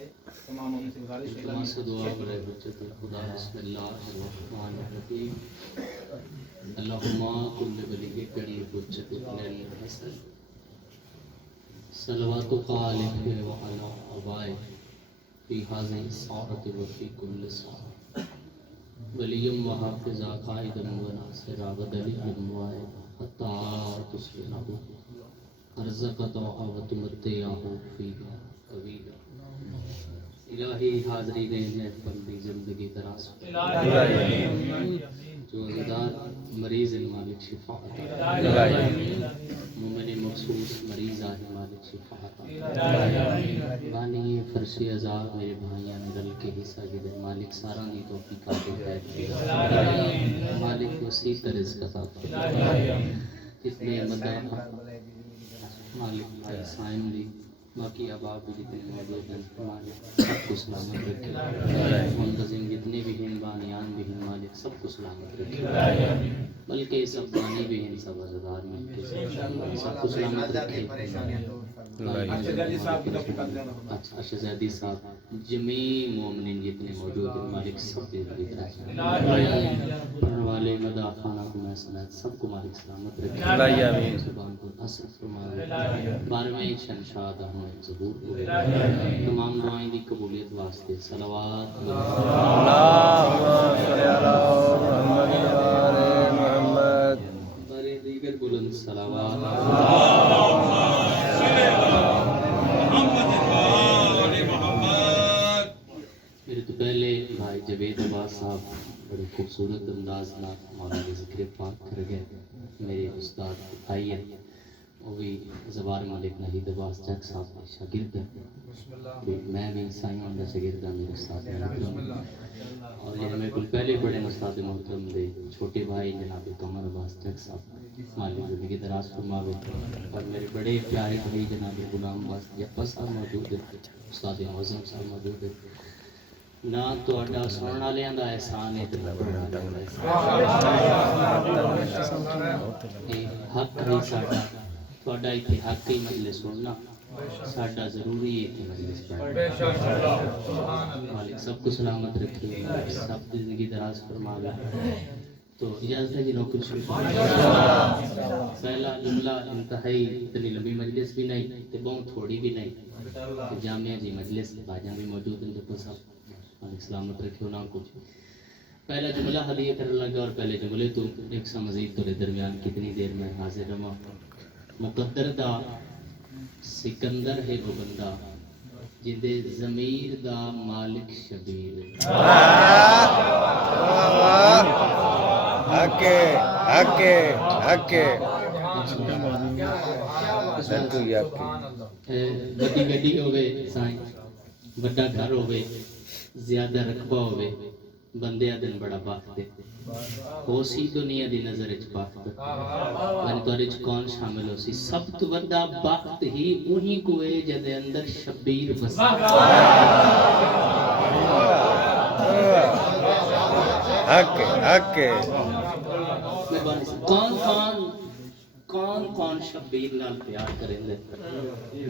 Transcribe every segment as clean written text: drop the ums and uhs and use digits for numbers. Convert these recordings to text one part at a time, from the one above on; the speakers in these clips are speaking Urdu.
تمام سے دعا برائے بچت خدا بسم اللہ الرحمن الرحیم اللہم کل ولی کریم بچت الحسن صلوات علیہ وعلی آبائے فی هذه الساعة وفی کل ساعة ولیم و حافظہ قائدم و ناصرہ و دلیم وائد حتی تصبحہ ارزقت و متیاہ فیہا طویلا الہی حاضرین محفل دی زندگی دراز جو عزدار مریض مالک شفا عطا مومن مخصوص مریض آہ مالک شفا عطا بانی فرشی عذاب میرے بھائیاں نے رل کے حصہ جدے مالک سارا نہیں توفیق آتے خیر مالک وسیع رزق عطا جتنے مدہ مالک بھائی سائن دی باقی احباب بھی جتنے موجود ہیں مالک سب کو سلامت رکھے منتظم جتنے بھی ہیں بانیان بھی ہیں مالک سب کو سلامت رکھے بلکہ سب بانی بھی ہیں سب عزدار مل کے سب کو سلامت رکھے اشزادی صاحب جمیع مومنین جتنے موجود ہیں مالک سب بھی پڑھنے والے مدہ خانہ کو میں سنات سب کو مالک سلامت رکھے سبحان کو حسن فرمائے 12ویں شمشاد احمد ظہور کو تمام دعائیں دی قبولیت واسطے صلوات بارے دیگر بلند صلوات میرے تو پہلے بھائی جوید عباس صاحب بڑے خوبصورت انداز نہ مولانا ذکر پاک کر گئے میرے استاد بھائی ہیں وہ بھی زبار مالک نحید عباس چک صاحب کے شاگرد ہیں میں بھی سائیوں کا شاگرد ہوں میرے استاد محترم اور یہ میرے کل پہلے بڑے استاد محترم دے چھوٹے بھائی جناب قمر عباس چک صاحب مالک زندگی دراز فرماوے اور میرے بڑے پیارے بھائی جناب غلام عباس جفا صاحب موجود ہیں استاد اعظم صاحب موجود ہیں نہ تو اڈا سنن والےاں دا احسان ہے تے حق ہے ساڈا تہاڈا ایتھے حق ہی مجلس سننا ساڈا ضروری ہے کہ مجلس پڑھنا مالک سب کو سلامت رکھے سب کی زندگی دراز فرماوے تو اجازت ہے کہ نوکر شریف پہلا جملہ انتہائی اتنی لمبی مجلس بھی نہیں تے بہت تھوڑی بھی نہیں جامعہ جی مجلس باجاں بھی موجود ہیں تو سب مالک سلامت رکھے نہ کچھ پہلا جملہ ہدیہ کرنے لگا اور پہلے جملے تو ایک سا مزید تورے درمیان کتنی دیر میں حاضر رہا مقدر دا سکندر ہے وہ بندہ جندے ضمیر دا مالک شبیر بڑی گڈی ہوئے سائیں بڑا گھر ہوئے زیادہ رقبہ ہوئے بندے دن بڑا وقت ہے ہو سی دنیا دی نظر اچ وقت یعنی تو اچ کون شامل ہو سی سب تو بڑا وقت ہی انہی کو ہے جدے اندر شبیر بسا کون شبیر نال پیار کریں دے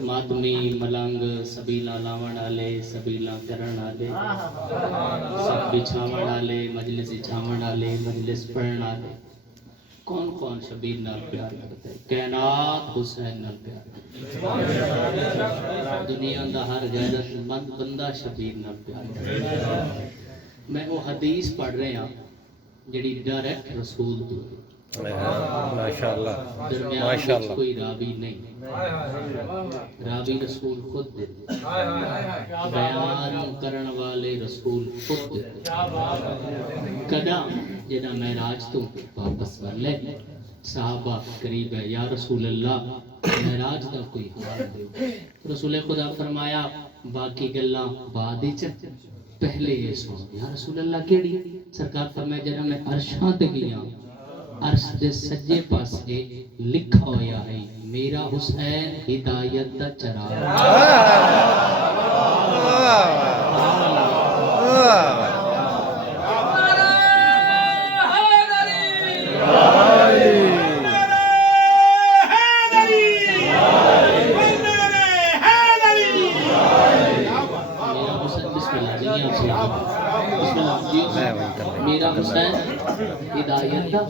مادمی ملنگ سبیلا لاون والے سبیلا کرن والے سب بچھاون والے مجلس بچھاون والے مجلس پڑھن والے کون شبیر نال پیار کرتا ہے کائنات حسین نال پیار دنیا دا ہر غیرت مند بندہ شبیر نال پیار کرتا ہے میں وہ حدیث پڑھ رہے ہاں جڑی ڈائریکٹ رسول تو ماشاءاللہ درمیان کوئی راوی نہیں راوی رسول خود دیتے بیان کرن والے رسول خود دیتے کدا جنا معراج تو واپس ورلے صحابہ قریب ہے یا رسول اللہ معراج دا کوئی حال دیو رسول خدا فرمایا باقی گلاں بعد وچ پہلے یہ سن یا رسول اللہ کیڑی سرکار فرمایا جنا میں عرشاں تے گیا عرش دے سجے پاسے لکھا ہویا ہے میرا حسین ہدایت دا چراغ بسم اللہ جی آپ سے بسم اللہ جی میرا حسین ہدایت دا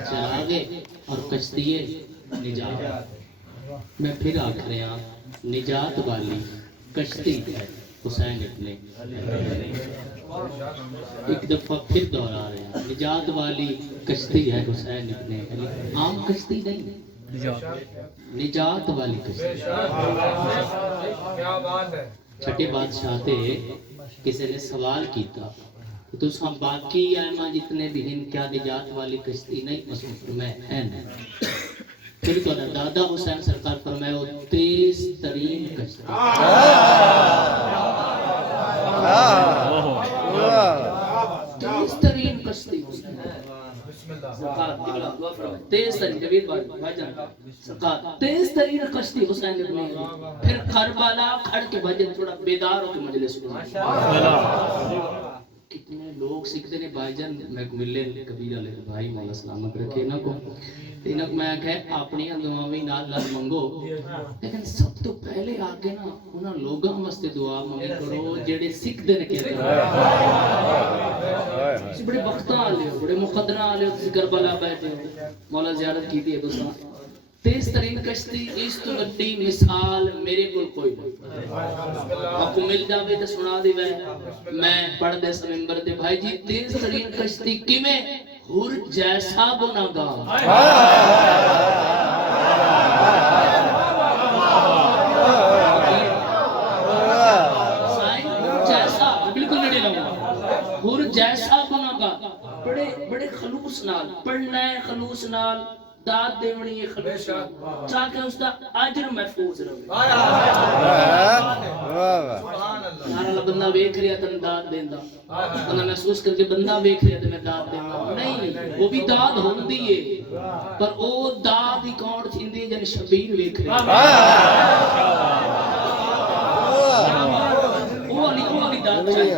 چراغے اور کشتی نجات میں پھر آکھ رہے ہیں نجات والی کشتی ہے حسین ابن ایک دفعہ پھر دوہرا رہے ہیں نجات والی کشتی ہے حسین ابن علی عام کشتی نہیں نجات والی کشتی چھٹے بادشاہ تے کسی نے سوال کیتا تو اس ہم باقی آئمہ جتنے بھی ہیں کیا نجات والی کشتی نہیں مسئلہ فرمائے ہے نہیں پھر تو دادا حسین سرکار فرمائے وہ تیز ترین کشتی تیز ترین کشتی تیز ترین جبیر بھائی جان سرکار تیز ترین کشتی حسین ابن علی پھر کربلا کھڑ کے بھجن تھوڑا بیدار ہو کے مجلس کو کتنے لوگ سکھتے نے بھائی جان میں کو ملے کبیر علیہ بھائی مولا سلامت رکھے نا کو تینک میں کہے اپنی دعاویں نال نال منگو لیکن سب تو پہلے آگے نا انہاں لوگاں واسطے دعا منگی کرو جڑے سکھ دے نے کہتے ہیں بڑے وقتاں والے ہو بڑے مقدراں والے ہو کربلا بیٹھے ہو مولا زیارت کی تھی دوستاں تیز ترین کشتی اس تو بڑی مثال میرے کو کوئی نہیں آپ کو مل جاوے تے سنا دی میں پڑھ دے اس منبر تے بھائی جی تیز ترین کشتی کیویں حر جیسا گناہگار بالکل نڑے لگا حر جیسا گناہگار بڑے خلوص نال پڑھنا ہے خلوص نال داد دیونی ہے خلوص نال چاہے اس دا اجر محفوظ رہے سارا بندہ ویکھ رہا تن داد دیندا بندہ محسوس کر کے بندہ ویکھ رہا تے میں داد دیندا نہیں وہ بھی داد ہوندی ہے پر او داد ہی کون تھیندی ہے جن شبیر ویکھ رہا وہ والی داد چاہیے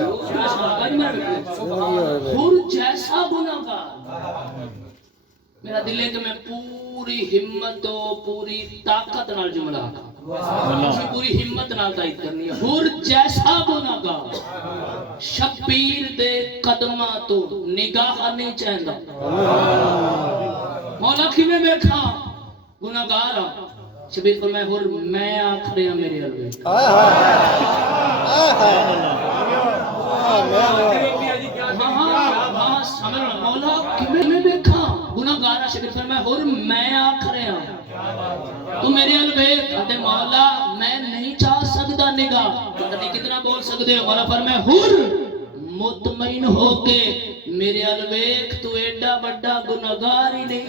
حر جیسا گناہگار میرا دل ہے کہ میں پوری ہمت و پوری طاقت نال جملہ پوری ہمت نال تائید کرنی ہے حر جیسا گناہگار شبیر دے قدماں تو نگاہ نہیں چاہندا مولا کی میں دیکھا گناہگار شبیر فرمائے حر میں آکھرے ہیں میرے الوے مولا کی میں دیکھا گناہگار شبیر فرمائے حر میں آکھرے ہیں تو میرے الوے کہتے مولا میں نہیں چاہ سکتا نگاہ کہتے کتنا بول سکتے ہو مولا فرمائے حر مطمئن ہو کے میرے الویک تو ایڈا بڑا گناہگار ہی نہیں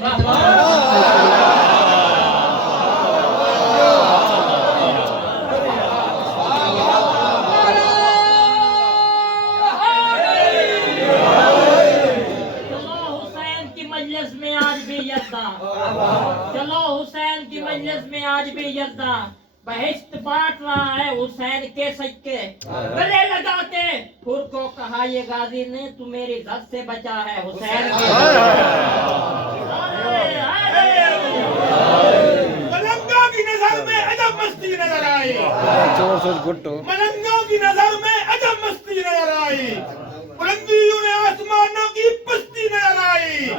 چلو حسین کی مجلس میں آج بھی یزدہ بہشت بانٹ رہا ہے حسین کے سکے گلے لگا کے پھر کو کہا یہ غازی نے تو میری زد سے بچا ہے حسین کی ملنگوں کی نظر میں عجب مستی نظر آئی ملنگوں کی نظر میں عجب مستی نظر آئی بلندیوں نے آسمانوں کی پستی نظر آئی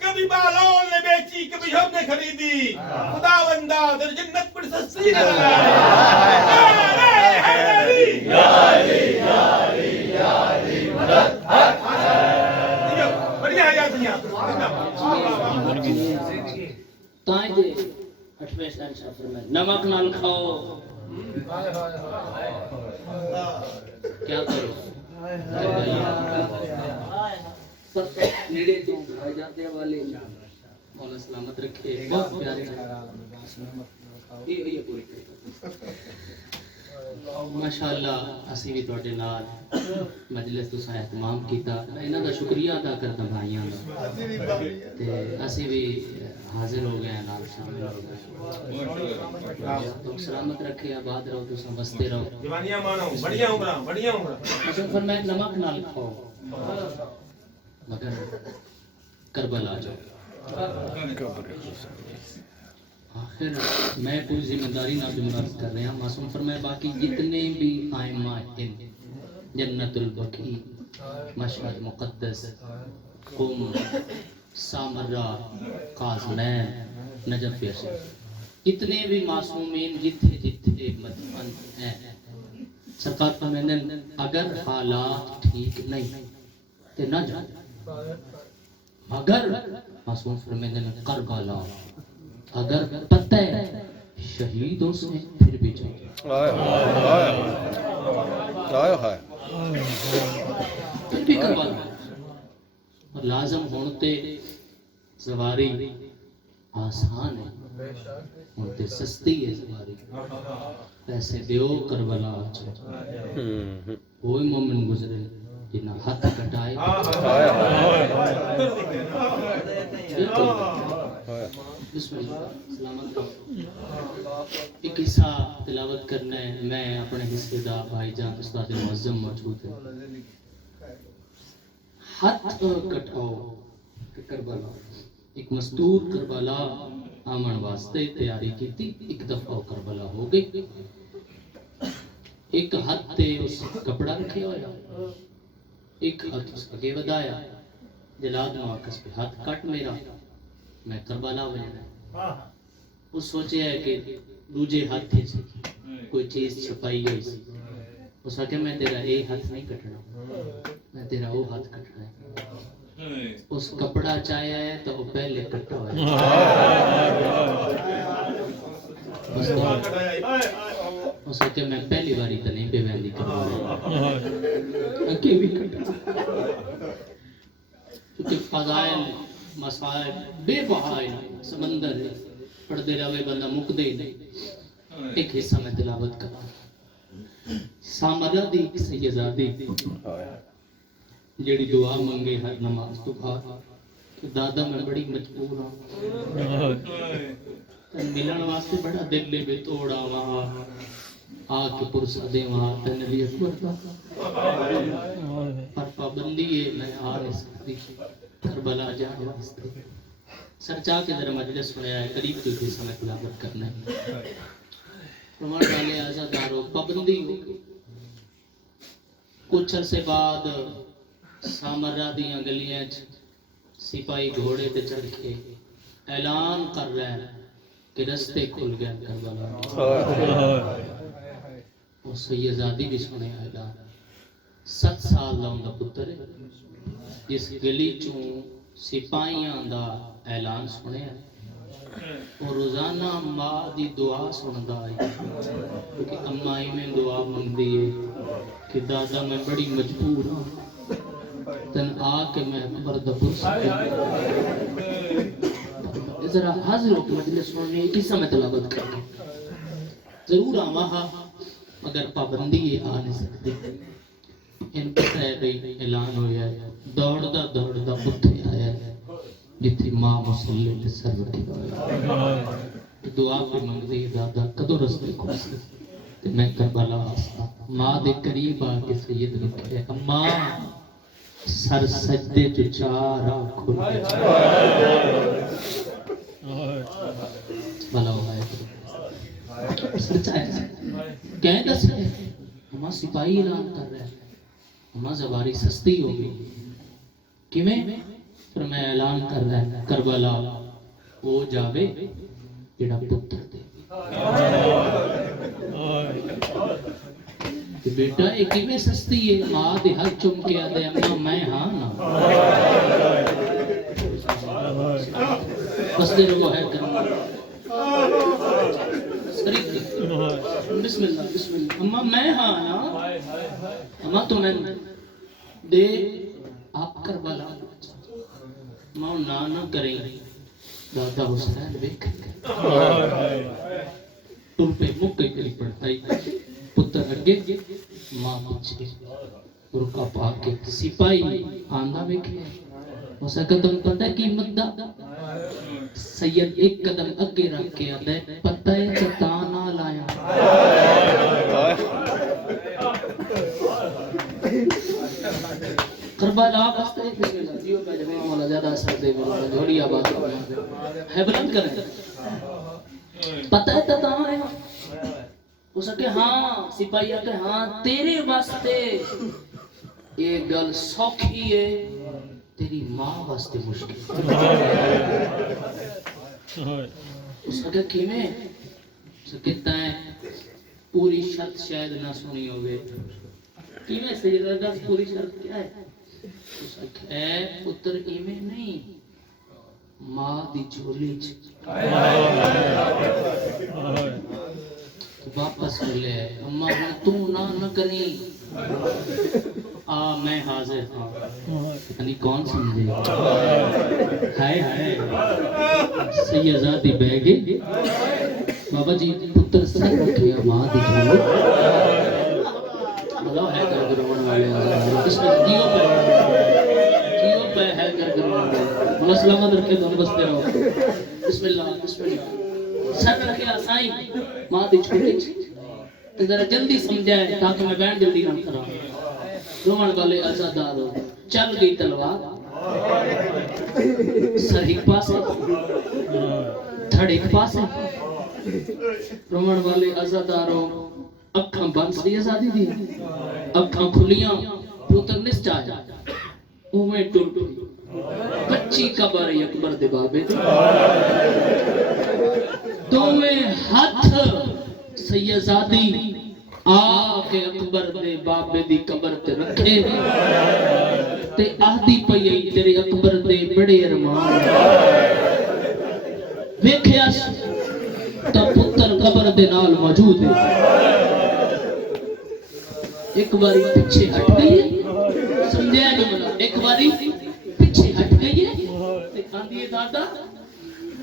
کبھی بالول نے بیچی کبھی ہم نے خریدی خدا بندہ در جنت پر سستی نظر آئی یا علی یا علی یا علی مدد بڑھیا ہے یاد نہیں تائیں دے اٹھویں شہر شافر میں نمک نال کھاؤ کیا کرو نیڑے تو بھائی جاتے والے مولا سلامت رکھے بہت پیارے یہ پوری ماشاءاللہ اسی بھی توڑے نال مجلس تو سا اہتمام کیتا انہاں دا شکریہ ادا کرتا بھائیاں دا تے اسی بھی حاضر ہو گئے نال شامل ہو گئے تو سلامت رکھے آباد رہو تو سمجھتے رہو جوانیاں مانو بڑھیا عمرہ حسن فرمائے نمک نال کھاؤ مگر کربلا جاؤ آخر میں کوئی ذمہ داری نہ عرض کر رہے ہیں معصوم فرمائے باقی جتنے بھی آئمہ ہیں جنت البقیع، مشہد مقدس، قم، سامرہ، قازمین، نجف یشر، اتنے بھی معصومین جتھے جتھے مدفن ہیں، سرکار فرمائیں اگر حالات ٹھیک نہیں تے نہ جا، اگر معصوم فرمائیں کربلا، اگر پتہ ہے شہیدوں سے پھر بھی جاؤ، پھر بھی کربلا، اور لازم ہونتے سواری آسان ہے، ہونتے سستی ہے سواری، پیسے دیو کربلا چاہو، کوئی مومن گزرے جنہ ہاتھ کٹائے، بسم اللہ سلامت رہو۔ ایک قصہ تلاوت کرنا ہے، میں اپنے حصے دا بھائی جان استاد معظم موجود ہے، ہاتھ کٹاؤ کربلا، ایک مزدور کربلا آمن واسطے تیاری کی تھی، ایک دفعہ کربلا ہو گئی، ایک ہاتھ تے اس کپڑا رکھے ہویا، ایک ہاتھ اس اگے ودایا، جلاد مواقع پہ ہاتھ کٹ میرا، میں کربلا ہو جانا، وہ سوچے ہے کہ دوجے ہاتھ سے کوئی چیز چھپائی گئی سی، اس آکے میں تیرا اے ہاتھ نہیں کٹنا، میں تیرا وہ ہاتھ کٹنا ہے، اس کپڑا چاہیا ہے تو وہ پہلے کٹا ہوا ہے، اس آکے میں پہلی باری تو نہیں پہ ویندی کروا اکے بھی کٹا، کیونکہ فضائل مسائل بے بہائے سمندر ہے، پڑھتے رہے بندہ مکدے نہیں۔ ایک حصہ میں تلاوت کرتا ہوں، سامرہ دی ایک سیدزادی جیڑی دعا منگے ہر نماز تو بعد کہ دادا میں بڑی مجبور ہوں، ملن واسطے بڑا دل لے بے توڑا وہاں آکے پرسا دے وہاں تے نبی اکبر دا، پر پابندی ہے میں آ نہیں سکتی کربلا جانے واسطے، سر چاہ کے ذرا مجلس ہویا ہے، قریب جو بھی سمیں تلاوت کرنا ہے، فرمان والے آزاداروں پابندی ہو گئی، کچھ عرصے بعد سامرہ دیاں گلیاں سپاہی گھوڑے تے چڑھ کے اعلان کر رہے ہیں کہ رستے کھل گئے کربلا، اور سیدزادی بھی سنے اعلان، 7 سال دا اوندا پتر ہے، جس گلی چوں سپاہیاں دا اعلان سنے ہیں، اور روزانہ ماں دی دعا سندا ہے، کیونکہ امائی میں دعا مانگدی ہے کہ دادا میں بڑی مجبور ہوں، تن آ کے میں اکبر دبر سکتا، ذرا حاضر ہو کے مجلس سننے کی سمیں تلاوت کریں، ضرور آمہا مگر پابندی یہ آ نہیں سکتے، ان پتہ ہے بھئی اعلان ہویا ہے، دوڑ دا پتھے آیا ہے، جتھی ماں مسلح تے سر رکھی ہویا، دعا پہ منگ دی دادا کدو رستے کھل سے، تے میں کربلا آسا، ماں دے قریب آکے سید رکھے، اماں سر سجدے جو چارا کھل گیا، بھلا ہوا ہے سچ آیا ہے، کہیں دس ہے، ہماں سپاہی اعلان کر رہے ہیں، ہماں زباری سستی ہوگی، کیویں پھر میں اعلان کر رہا ہے کربلا وہ جاوے جڑا پتر دے، کہ بیٹا ایک کیویں سستی ہے، ماں دے ہاتھ چم کے آدھے اماں میں ہاں نا، بس دے رہو ہے کرنا، بسم اللہ بسم اللہ، اماں میں ہاں نا، اماں تو میں دے آپ کربلا ماں نہ کریں، دادا حسین ویکھیں گے، تم پہ مکے کری پڑھائی، پتر اگے ماں پیچھے، رکا پا کے سپاہی آندھا ویکھے، اس قدم پتہ قیمت دا، سید ایک قدم اگے رکھ کے آدھے پتہ ہے چتانا لایا، کربلا واسطے جیو پہ جمعہ والا زیادہ اثر دے مولا جھوڑی آباد ہے، بلند کریں پتہ ہے تتاں ہے، ہو سکے ہاں سپاہی آکے ہاں تیرے واسطے یہ گل سوکھی ہے تیری ماں واسطے مشکل اس کا کیویں سکتا ہے پوری شرط شاید نہ سنی ہوگی کیویں سجدہ دس پوری شرط کیا ہے اس ہے پتر ایویں نہیں ماں دی جھولی چ واپس ملے اماں ہن تو نہ کریں میں حاضر ہاں یعنی کون سمجھے ہائے ہائے سیدزادی بہ گئی بابا جی پتر سر رکھے ماں دی جھولی اللہ ہے کر گرون والے اس میں کیوں پہ ہے کر گرون والے مسئلہ مت رکھے تو بستے رہو بسم اللہ سر رکھے سائیں ماں دی جھولی تو ذرا جلدی سمجھائے تاکہ میں بیان جلدی نہ کرا رومن والے عزادار ہو چل گئی تلوار سر ایک پاس ہے دھڑ ایک پاس ہے رومن والے عزادار ہو اکھاں بند سی آزادی دی اکھاں کھلیاں پوتر نس چاہیا اویں ٹر پئی بچی قبر اکبر دے بابے دی دوویں ہاتھ سیدزادی آ کے اکبر دے بابے دی قبر تے رکھے تے آدھی پئی تیرے اکبر دے بڑے ارمان ویکھیا تا پتر قبر دے نال موجود ہے ایک باری پیچھے ہٹ گئی ہے سمجھایا جملہ ایک باری پیچھے ہٹ گئی ہے تے آندھی دادا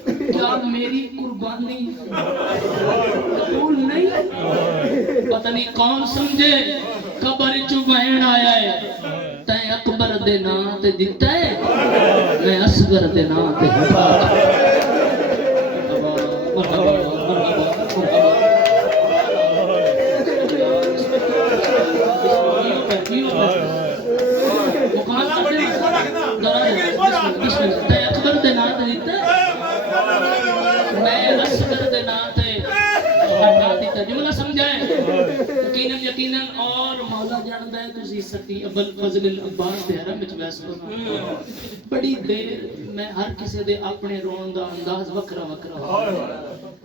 کیا میری قربانی قبول نہیں پتہ نہیں کون سمجھے قبر چو بہن آیا ہے تائیں اکبر دے نام تے دیتا ہے میں اصغر دے نام تے ہٹا اکبر دے نام تے دیتا ہے میں اصغر دے نام تے ہٹا دیتا جملہ سمجھائیں یقیناً اور مولا جاندا ہے تسی ستی ابو الفضل العباس دے حرم وچ ویسے بڑی دیر میں ہر کسی دے اپنے رون دا انداز وکھرا وکھرا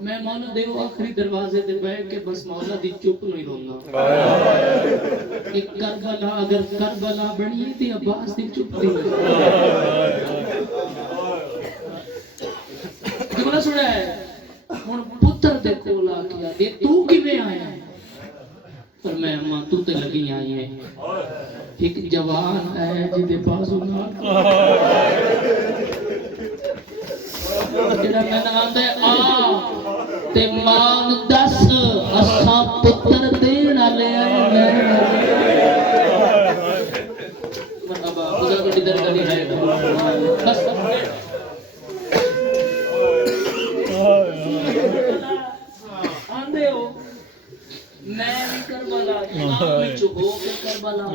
میں مولا دے آخری دروازے تے بیٹھ کے بس مولا دی چپ نہیں روندا کہ کربلا اگر کربلا بنی تے عباس دی چپ دی جملہ سنا ہے ہن پتر دے کول آ کے آ دے تو کیویں آیا ہے پر میں اماں تو تے لگی آئی ہے ایک جوان ہے جدے بازو نال جڑا میں نام دے تے مان دس اساں پتر دین والے آئے مرحبا خدا کو ادھر کلی ہے بس آندے ہو میں بھی کربلا وچ ہو کے کربلا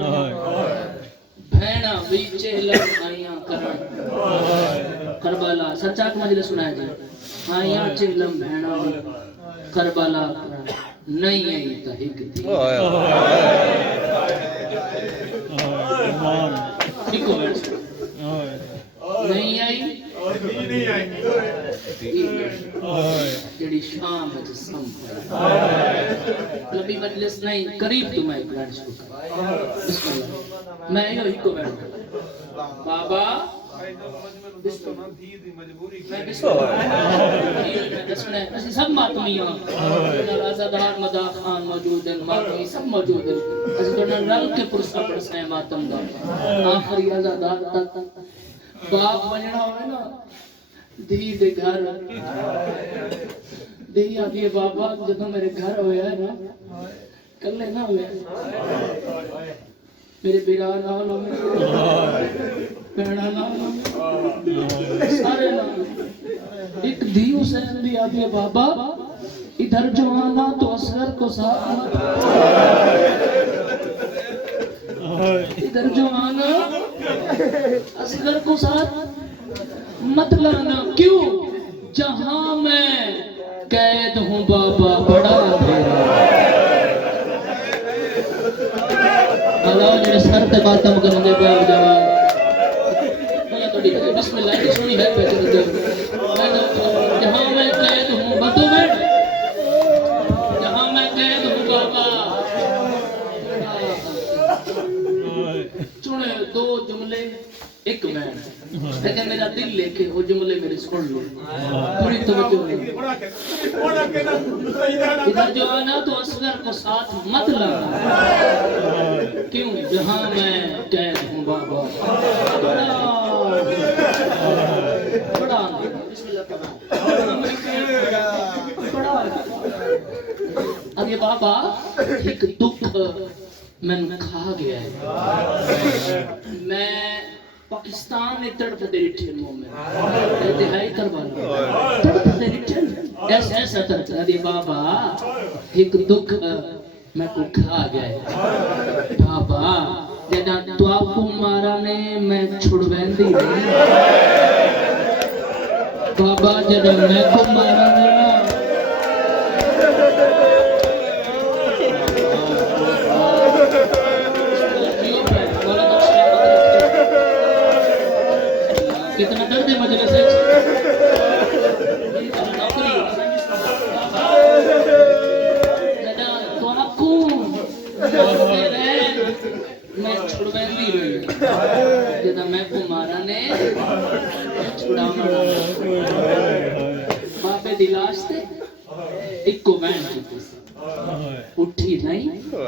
بہنا بھی چہلم آئیاں کرن کربلا سچا کو مجھے سنایا جی آئیاں چہلم بہنا بھی کربلا کرن نہیں آئی تا ہک دی نہیں آئی جڑی شام وچ سم لبی مجلس نہیں قریب تو میں بیان شروع کر بسم اللہ میں یہی کو بیٹھ بابا میں بسم اللہ دسنا ہے اسی سب ماتمیاں عزادار مدا خان موجود ہیں ماتمی سب موجود ہیں اسی تو رل کے پرسا پرسا ہے ماتم دا آخری عزادار تک باپ بننا ہوئے نا دی دے گھر دی آتی ہے بابا جدو میرے گھر ہویا ہے نا کلے نہ ہوئے میرے بیرا نہ ہو پہنا نہ ہو سارے نہ ایک دی حسین دی آتی ہے بابا ادھر جو آنا تو اصغر کو ساتھ ادھر جو آنا اصغر کو ساتھ مت لانا کیوں جہاں میں قید ہوں بابا بڑا بھیرا اللہ میرے سر تے ماتم کرن دے باپ جوان یہ تو ٹھیک ہے بسم اللہ کی سنی ہے پہچان دے جہاں میں قید ہوں بدو میں جہاں میں قید ہوں بابا چنے دو جملے ایک میں لیکن میرا دل لے کے وہ جملے میرے سن لو پوری توجہ ادھر جو آنا تو اصغر کو ساتھ مت لانا کیوں جہاں میں قید ہوں بابا بڑا بسم اللہ اب یہ بابا ایک دکھ میں کھا گیا ہے میں پاکستان نے تڑپ دے رٹھے مومن انتہائی کروانا تڑپ دے رٹھے ایسا تڑپ دے بابا ایک دکھ میں کو کھا گیا ہے بابا جدا تو آپ کو مارا نے میں چھوڑ بہن دی نہیں بابا جدا میں کو مارا نے کتنا درد ہے مجلس ہے تو آپ کو میں چھوڑ بہندی رہی جدا میں کو مارا نے چھوڑا مارا باپے دلاش تے ایک کو بہن چکے اٹھی نہیں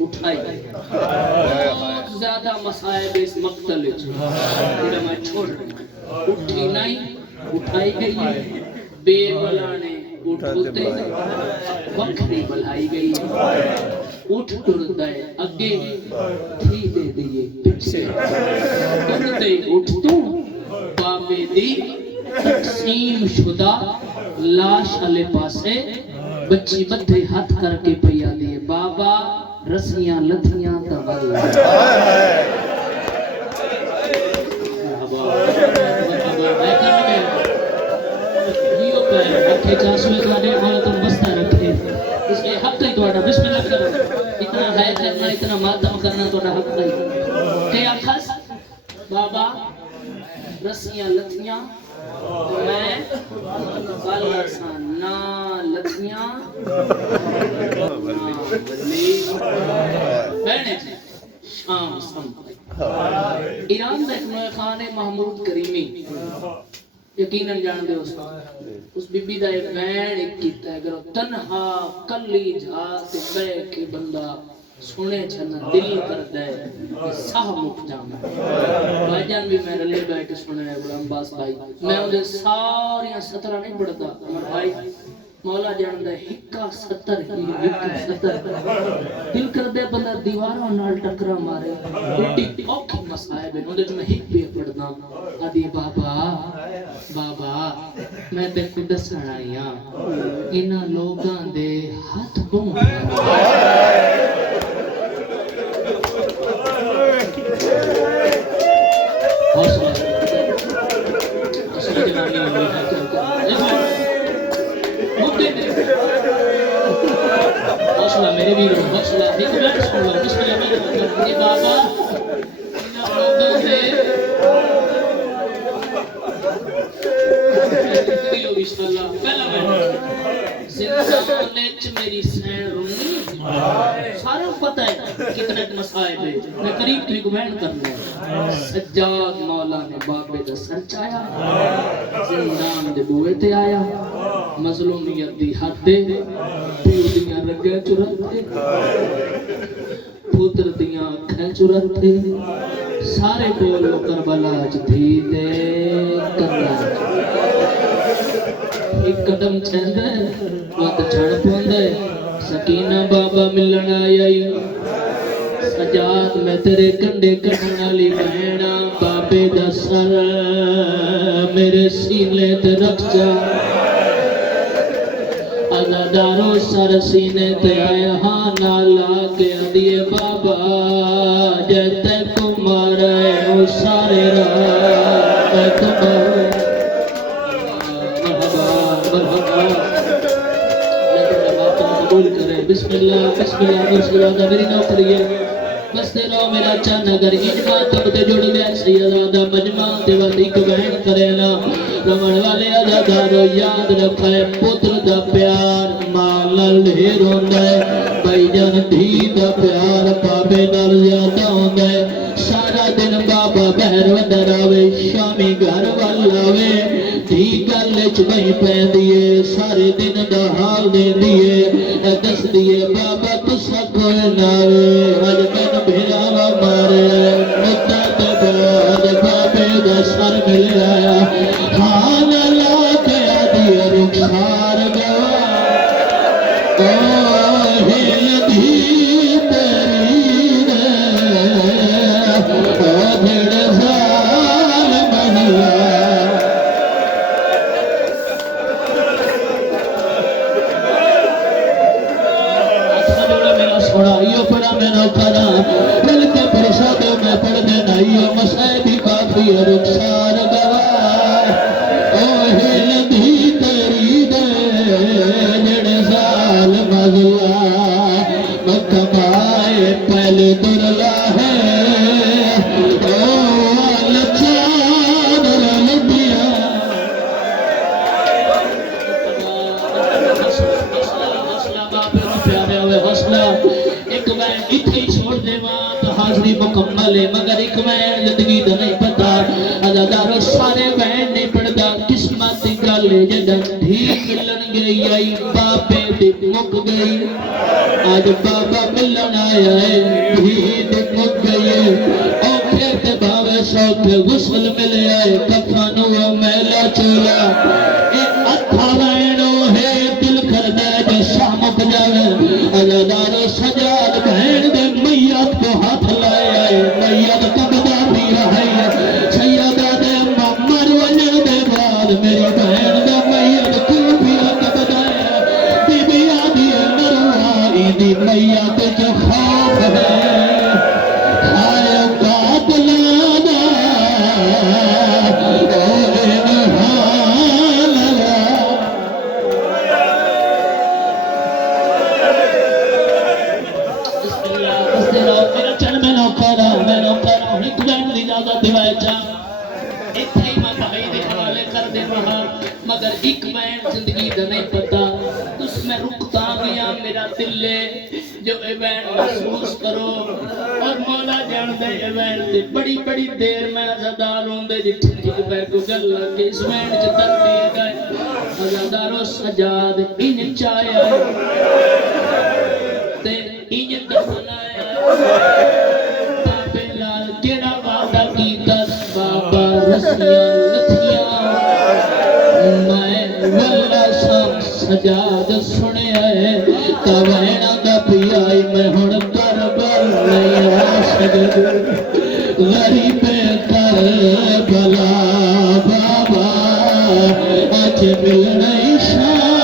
اٹھائی بہت زیادہ مسائب اس مقتل جڑا میں چھوڑ رہا اٹھی نہیں اٹھائی گئی بے بلانے اٹھتے وکھری بلائی گئی اٹھ ٹرتے اگے تھی دے دیئے پیچھے ٹرتے اٹھتوں بابے دی تقسیم شدہ لاش علی پاسے بچی بدھے ہاتھ کر کے پیا دیئے بابا رسیاں لتھیاں تغل رکھے چاسوے تواڈے حالتن بستہ رکھے اس کے حق ہی تواڈا بسم اللہ کرو اتنا ہے کرنا اتنا ماتم کرنا تواڈا حق نہیں کہ آخس بابا رسیاں لتھیاں میں کل نا لتھیاں ولی بہنے شام سمپائی ایران دا ایک نوے خان محمود کریمی یقیناً جان دے اس بی بی دا ایک بین ایک کیتا ہے اگر تنہا کلی جا تے بے کے بندہ سنے چھنا دل کرتا ہے ساہ مک جانا بھائی جان بھی میں رلے بیٹھ سنے ہیں غلام باس بھائی میں انہیں ساریاں سترہ نہیں پڑھتا ہمارے بھائی مولا جان دے ہکا ستر ہی ہکا ستر دل کر دے بندہ دیواروں نال ٹکرا مارے اٹھی اوکھی مسائب ہے انہیں جو میں ہک بھی پڑھنا آدھی بابا بابا میں تے قدس آئیاں انہا لوگاں دے ہاتھ بوں حوصلہ حوصلہ جنانی ہوئی ہے حوصلہ میرے بھی رو حوصلہ ایک منٹ سن لو بسم اللہ میرے بابا انہاں لوگوں سے دلو بسم اللہ پہلا میں زندگی نیچ میری سین رونی سارا پتہ ہے کتنے مسائب ہے میں قریب تو ایک بہن کرنا ہے سجاد مولا نے بابے دا سر چایا زندان دے بوئے تے آیا مظلومیت دی حد دے پیو دیاں رگیں چرتے پوتر دیاں کھیں چرتے سارے بولو کربلا تھی دے کرنا ایک قدم چھند وقت چھڑ پوندے سکینہ بابا ملن آئی سجاد میں تیرے کنڈے کٹنا لی بہنا بابے دا سر میرے سینے تے رکھ جا ازادارو سر سینے تے آیا ہاں نالا کے دیئے بابا جیتے کو مارے او سارے راہ تمہارے بسم اللہ بسم اللہ بسم اللہ دا میری نوکری ہے بستے رہو میرا چند اگر اجماع تب تے جڑ گیا سیدہ دا مجمع تے وقت ایک بہن کرے نا رمن والے عزادارو یاد رکھائے پتر دا پیار ماں نال ڈھیر ہوندا ہے بھائی جان دھی دا پیار بابے نال زیادہ ہوندا ہے سارا دن بابا بہر ودر آوے شامی گھر وال آوے دھی گل چ نہیں پیندی سارے دن دا حال دے دیے دس دیے بابا تسا کوئی ناوے اج میں بھیراوا مارے مدہ تے بعد بابے دا سر مل آیا حال لا کے آدھی رخسار گوا ہل دھی تیری بھڑ سال مہیا پڑا میں نوکرا مل کے پرشا دے میں پڑھ دینا یہ مسائل بھی کافی رخسار گواہ او ہل دھی تیری دے جڑے سال مزلا مکمائے پہلے درلا ہے او لچان لبیا حسلہ باپے نو پیارے ہوئے حسلہ ایک میں اتھے چھوڑ دے ماں تو حاضری مکمل ہے مگر ایک میں زندگی دا نہیں پتا عزادارو سارے بہن نہیں پڑھدا قسمت دی گل ہے جدن دھی ملن گئی آئی باپے دی مک گئی آج بابا ملن آیا ہے دھی دی مک گئی ہے اوکھے تے باوے سوکھے غسل ملے آئے کفانو میلا چولا اے اتھا وینو ہے دل کردہ جو سامک جاوے عزادارو سجاد بہن دے میت کو ہاتھ لائے آئے میت قبضہ بھی رہے سیدہ دے مر وجہ دے بعد میری بہن دے میت کو بھی قبضہ ہے بی بی آدھی مرواری دی میت جو خواب ہے ہائے قاتلانا مگر ایک میں زندگی دا نہیں پتا اس میں رکتا گیا میرا دل جو ایوین محسوس کرو اور مولا جان دے ایوین دے بڑی بڑی دیر میں عزادار ہوں دے جتنے کی بے کو گل لگے اس وین جتر دیر گئے عزادارو سجاد انہیں چاہیا تے انہیں دفنایا بابے لال کیڑا وعدہ کی دس بابا رسیاں لتھیاں واللہ سام سجاد سنے آئے توینا دا پیائی میں ہن کربل نہیں آسد غریب کربلا بابا آج ملنے شام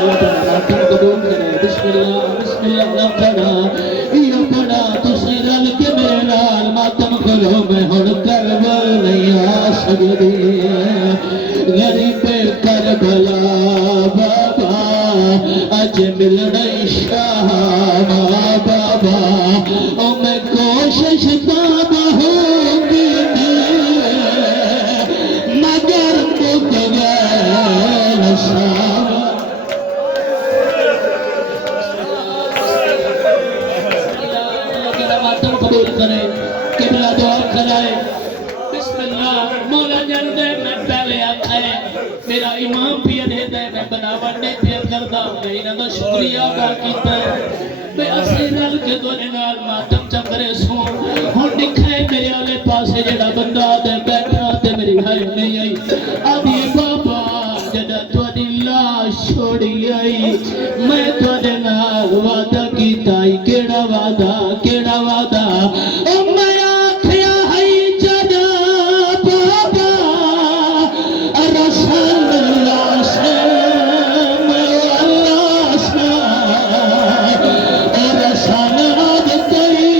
اللہ تعالیٰ قبول کرے بسم اللہ نہ پڑھا یہ پڑھا تسی رل کے میرے نال ماتم کرو میں ہن کربل نہیں آ سکتی غریب کربلا بابا اج ملنا شام بابا او میں کوشش تاب ہوگی مگر مدغیر شام قبول کرے قبلہ دعا کرائے بسم اللہ مولا جان دے میں پہلے آتا ہے میرا امام بھی دے دے میں بناوٹ دے پھر کردہ میں انہاں دا شکریہ ادا کیتا ہے میں اسی رل کے دونے نال ماتم چکرے سوں ہن دکھائے میرے والے پاسے جڑا بندہ دے بیٹھا تے میری ہائے نہیں آئی آدھی بابا جڑا تواڈی لاش چھوڑی آئی میں تواڈے نال وعدہ کیتا ای کیڑا وعدہ او میں آکھیا ہے جڑا بابا رسول اللہ سے اللہ سے رسالات تیری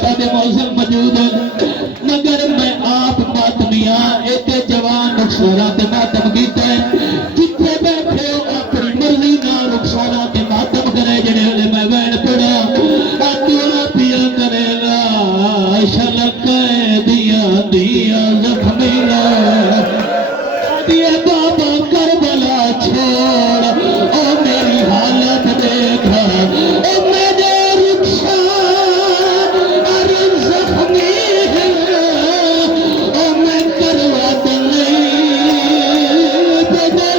سارے موزم موجود ہیں مگر میں آپ ماتمیاں ایک جوان رخسارات ماتم کیتا ہے جتنے بیٹھے ہو اپنی مرضی نہ رخسارات ماتم کرے جڑے والے میں وین پڑا آتونا پیا کرے گا شلق دیا دیا زخمیلا دیا بابا کربلا چھوڑ او میری حالت دیکھا او میرے رخسار ارن زخمی ہے او میں کروا دلی بدر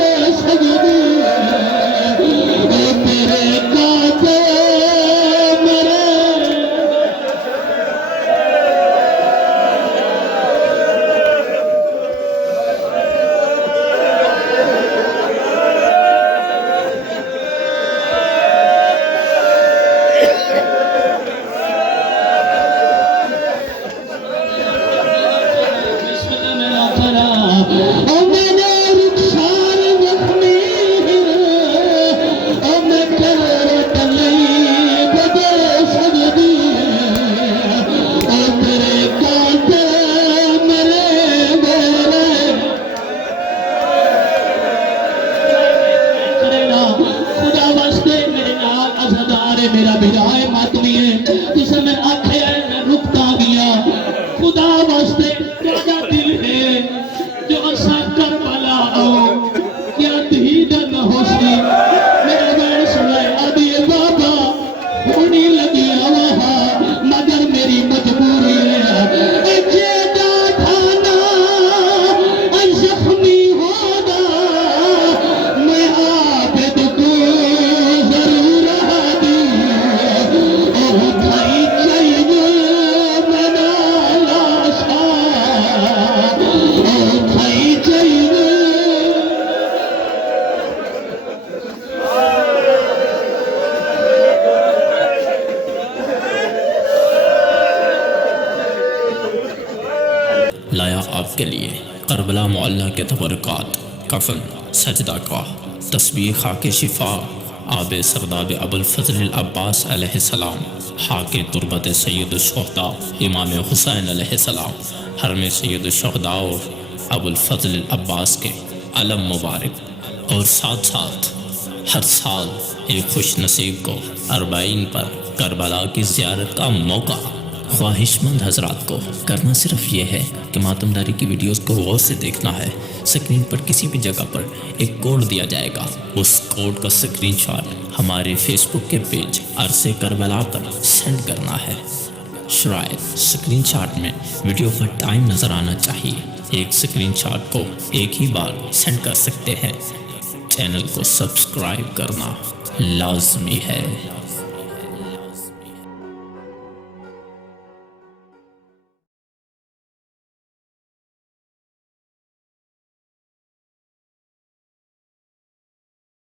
سجدی او میرے قاتل مرے میرا بجائے ماتمی ہے جسے میں آنکھیں رکتا گیا خدا واسطے کیا دل ہے جو اسا کربلا آؤ کیا دہیدن ہو سی میرے بین سنائے آدھی بابا ہونی لگی آوہا مگر میری مجبوری ہے جیدہ تھانا زخمی ہونا میں عابد کو ضرور آدھی او بھائی چاہیے منا لاشا او بھائی چاہیے لایا آپ کے لیے کربلا معلیٰ کے تبرکات کفن سجدہ گاہ تسبیح خاک شفا آب سرداب ابوالفضل العباس علیہ السلام خاک تربت سید الشہداء امام حسین علیہ السلام حرم سید الشہداء ابوالفضل العباس کے علم مبارک اور ساتھ ساتھ ہر سال ایک خوش نصیب کو اربعین پر کربلا کی زیارت کا موقع خواہش مند حضرات کو کرنا صرف یہ ہے کہ ماتمداری کی ویڈیوز کو غور سے دیکھنا ہے سکرین پر کسی بھی جگہ پر ایک کوڈ دیا جائے گا اس کوڈ کا سکرین شاٹ ہمارے فیس بک کے پیج عرص کربلا پر سینڈ کرنا ہے شاید سکرین شاٹ میں ویڈیو کا ٹائم نظر آنا چاہیے ایک سکرین شاٹ کو ایک ہی بار سینڈ کر سکتے ہیں چینل کو سبسکرائب کرنا لازمی ہے